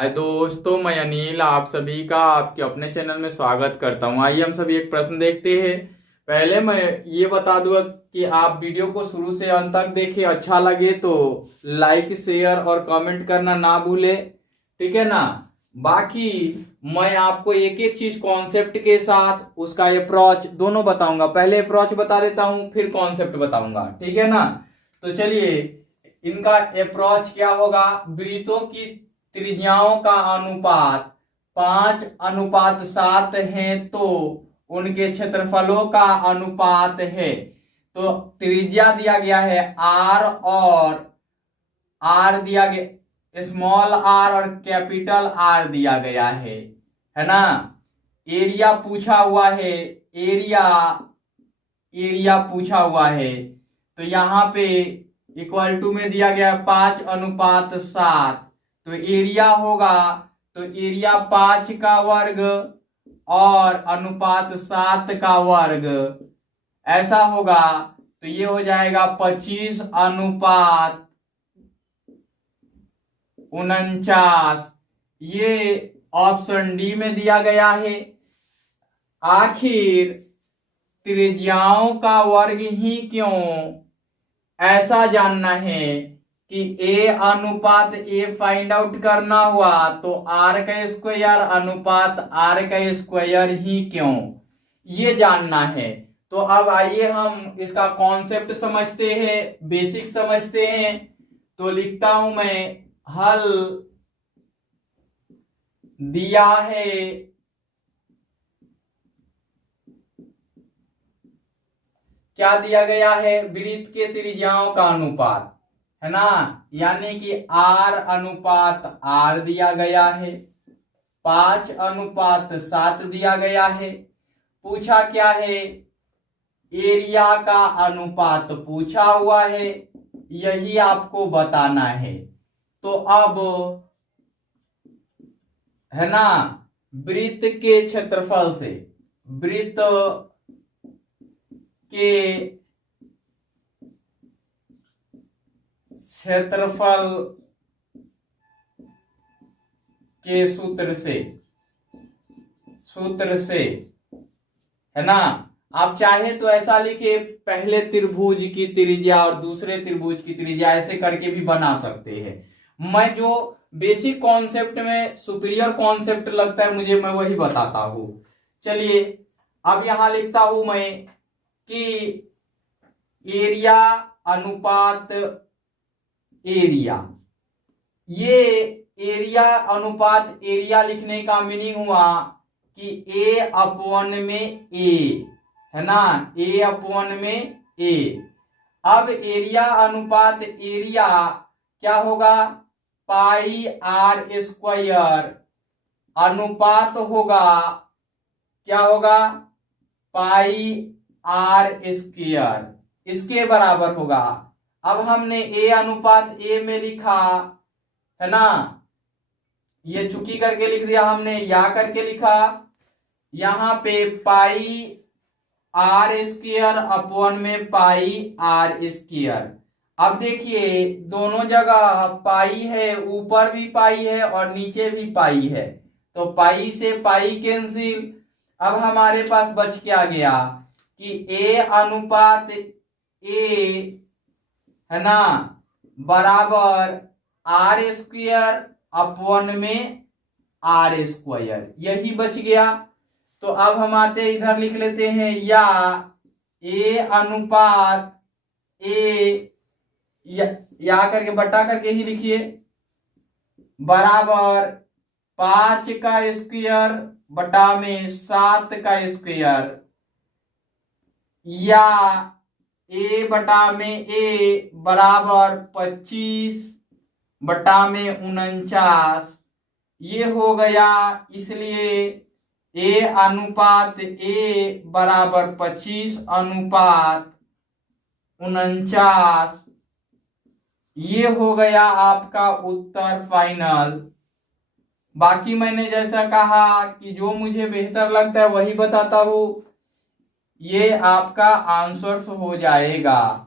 हाय दोस्तों, मैं अनिल आप सभी का आपके अपने चैनल में स्वागत करता हूं। आइए हम सभी एक प्रश्न देखते हैं। पहले मैं ये बता दूं कि आप वीडियो को शुरू से अंत तक देखें। अच्छा लगे तो लाइक शेयर और कमेंट करना ना भूले, ठीक है ना। बाकी मैं आपको एक एक चीज कॉन्सेप्ट के साथ उसका अप्रोच दोनों बताऊंगा। पहले अप्रोच बता देता हूं, फिर कॉन्सेप्ट बताऊंगा, ठीक है ना। तो चलिए, इनका अप्रोच क्या होगा। वृत्तों की त्रिज्याओं का अनुपात 5:7 है तो उनके क्षेत्रफलों का अनुपात है। तो त्रिज्या दिया गया है आर, और आर दिया गया, स्मॉल आर और कैपिटल आर दिया गया है ना। एरिया पूछा हुआ है, एरिया एरिया पूछा हुआ है। तो यहां पे इक्वल टू में दिया गया 5:7। तो एरिया होगा, तो एरिया 5 का वर्ग और अनुपात 7 का वर्ग, ऐसा होगा। तो ये हो जाएगा 25:49। ये ऑप्शन डी में दिया गया है। आखिर त्रिज्याओं का वर्ग ही क्यों, ऐसा जानना है कि ए अनुपात ए फाइंड आउट करना हुआ तो आर का स्क्वायर अनुपात आर का स्क्वायर ही क्यों, ये जानना है। तो अब आइए हम इसका कॉन्सेप्ट समझते हैं, बेसिक समझते हैं। तो लिखता हूं मैं, हल दिया है क्या दिया गया है, वृत्त के त्रिज्याओं का अनुपात, है ना। यानी कि आर अनुपात आर दिया गया है, 5:7 दिया गया है। पूछा क्या है, एरिया का अनुपात पूछा हुआ है, यही आपको बताना है। तो अब है ना, वृत्त के क्षेत्रफल से, वृत्त के क्षेत्रफल के सूत्र से है ना। आप चाहे तो ऐसा लिखे, पहले त्रिभुज की त्रिज्या और दूसरे त्रिभुज की त्रिज्या, ऐसे करके भी बना सकते हैं। मैं जो बेसिक कॉन्सेप्ट में सुपीरियर कॉन्सेप्ट लगता है मुझे, मैं वही बताता हूं। चलिए, अब यहां लिखता हूं मैं कि एरिया अनुपात एरिया, ये एरिया अनुपात एरिया लिखने का मीनिंग हुआ कि ए अपॉन में ए, है ना, ए अपॉन में ए। अब एरिया अनुपात एरिया क्या होगा, पाई आर स्क्वायर अनुपात होगा, क्या होगा, पाई आर स्क्वायर, इसके बराबर होगा। अब हमने ए अनुपात ए में लिखा, है ना, ये चुकी करके लिख दिया हमने, या करके लिखा। यहां पे पाई आर स्क्वायर अपॉन में पाई आर स्क्वायर। अब देखिए, दोनों जगह पाई है, ऊपर भी पाई है और नीचे भी पाई है, तो पाई से पाई कैंसिल। अब हमारे पास बच क्या गया कि ए अनुपात ए, है ना, बराबर आर स्क्वायर अपॉन में आर स्क्वायर, यही बच गया। तो अब हम आते इधर लिख लेते हैं, या ए अनुपात ए, या करके बटा करके ही लिखिए, बराबर 5 का स्क्वायर बटा में 7 का स्क्वायर, या ए बटा में ए बराबर 25 बटा में 49, ये हो गया। इसलिए ए अनुपात ए बराबर 25 अनुपात 49, ये हो गया आपका उत्तर फाइनल। बाकी मैंने जैसा कहा कि जो मुझे बेहतर लगता है वही बताता हूं, ये आपका आंसर्स हो जाएगा।